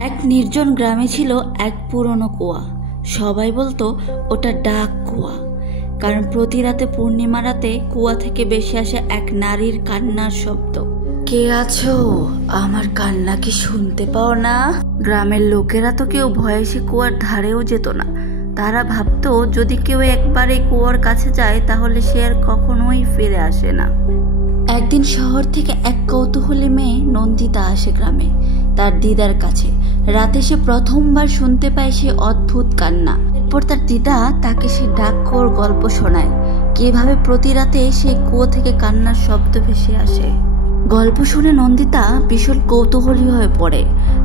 এক নির্জন গ্রামে ছিল এক পুরনো কুয়া। সবাই বলতো ওটা ডাক কুয়া, কারণ প্রতি রাতে পূর্ণিমা রাতে কুয়া থেকে ভেসে আসে এক নারীর কান্নার শব্দ। কে আছো? আমার কান্না কি শুনতে পাও না? গ্রামের লোকেরা তো কেউ ভয়ে সে কুয়ার ধারেও যেত না। তারা ভাবতো যদি কেউ একবার এই কুয়ার কাছে যায় তাহলে সে আর কখনোই ফিরে আসে না। একদিন শহর থেকে এক কৌতূহলী মেয়ে নন্দিতা আসে গ্রামে তার দিদার কাছে। রাতে সে প্রথমবার শুনতে পায় সে অদ্ভুত কান্না। এরপর তার দিদা তাকে সে ডাক কুয়োর গল্প শোনায়, কিভাবে প্রতি রাতে সেই কুয়ো থেকে কান্নার শব্দ ভেসে আসে। গল্প শুনে নন্দিতা ভীষণ কৌতূহলী হয়ে পড়ে।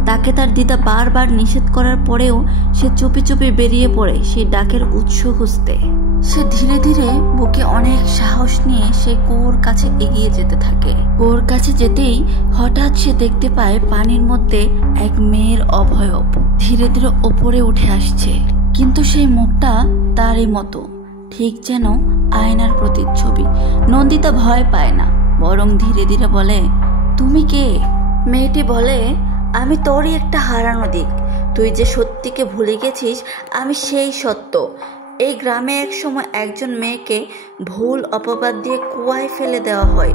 তাকে তার দিদা বারবার নিষেধ করার পরেও সে চুপি চুপি বেরিয়ে পড়ে সেই ডাকের উৎস খুঁজতে। সে ধীরে ধীরে বুকে অনেক সাহস নিয়ে সে কুয়োর কাছে এগিয়ে যেতে থাকে। কুয়োর কাছে যেতেই হঠাৎ সে দেখতে পায় পানির মধ্যে এক মেয়ের অবয়ব ধীরে ধীরে ওপরে উঠে আসছে, কিন্তু সেই মুখটা তারই মতো, ঠিক যেন আয়নার প্রতিচ্ছবি। নন্দিতা ভয় পায় না, বরং ধীরে ধীরে বলে, তুমি কে? মেয়েটি বলে, আমি তোরই একটা হারানো দিক। তুই যে সত্যিকে ভুলে গেছিস, আমি সেই সত্য। এই গ্রামে এক সময় একজন মেয়েকে ভুল অপবাদ দিয়ে কুয়ায় ফেলে দেওয়া হয়।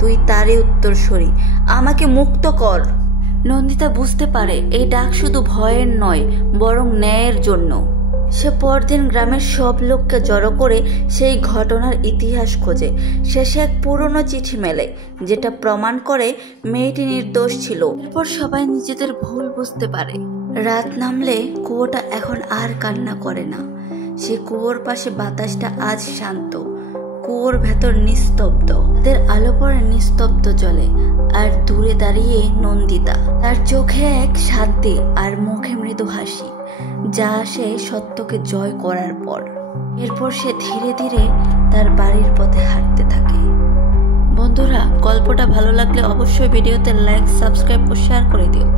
তুই তারই উত্তরসূরি, আমাকে মুক্ত কর। নন্দিতা বুঝতে পারে এই ডাক শুধু ভয়ের নয়, বরং ন্যায়ের জন্য। সে পরদিন গ্রামের সব লোককে জড়ো করে সেই ঘটনার ইতিহাস খোঁজে। শেষে এক পুরনো চিঠি মেলে, যেটা প্রমাণ করে মেয়েটি নির্দোষ ছিল। এরপর সবাই নিজেদের ভুল বুঝতে পারে। রাত নামলে কুয়োটা এখন আর কান্না করে না। সে কুয়োর পাশে বাতাসটা আজ শান্ত, কুয়োর ভেতর নিস্তব্ধ। তাদের আলো পড়ে নিস্তব্ধ জলে, আর দূরে দাঁড়িয়ে নন্দিতা। তার চোখে এক শান্তি আর মুখে মৃদু হাসি, যা আসে সত্যকে জয় করার পর। এরপর সে ধীরে ধীরে তার বাড়ির পথে হাঁটতে থাকে। বন্ধুরা, গল্পটা ভালো লাগলে অবশ্যই ভিডিওতে লাইক, সাবস্ক্রাইব ও শেয়ার করে দিও।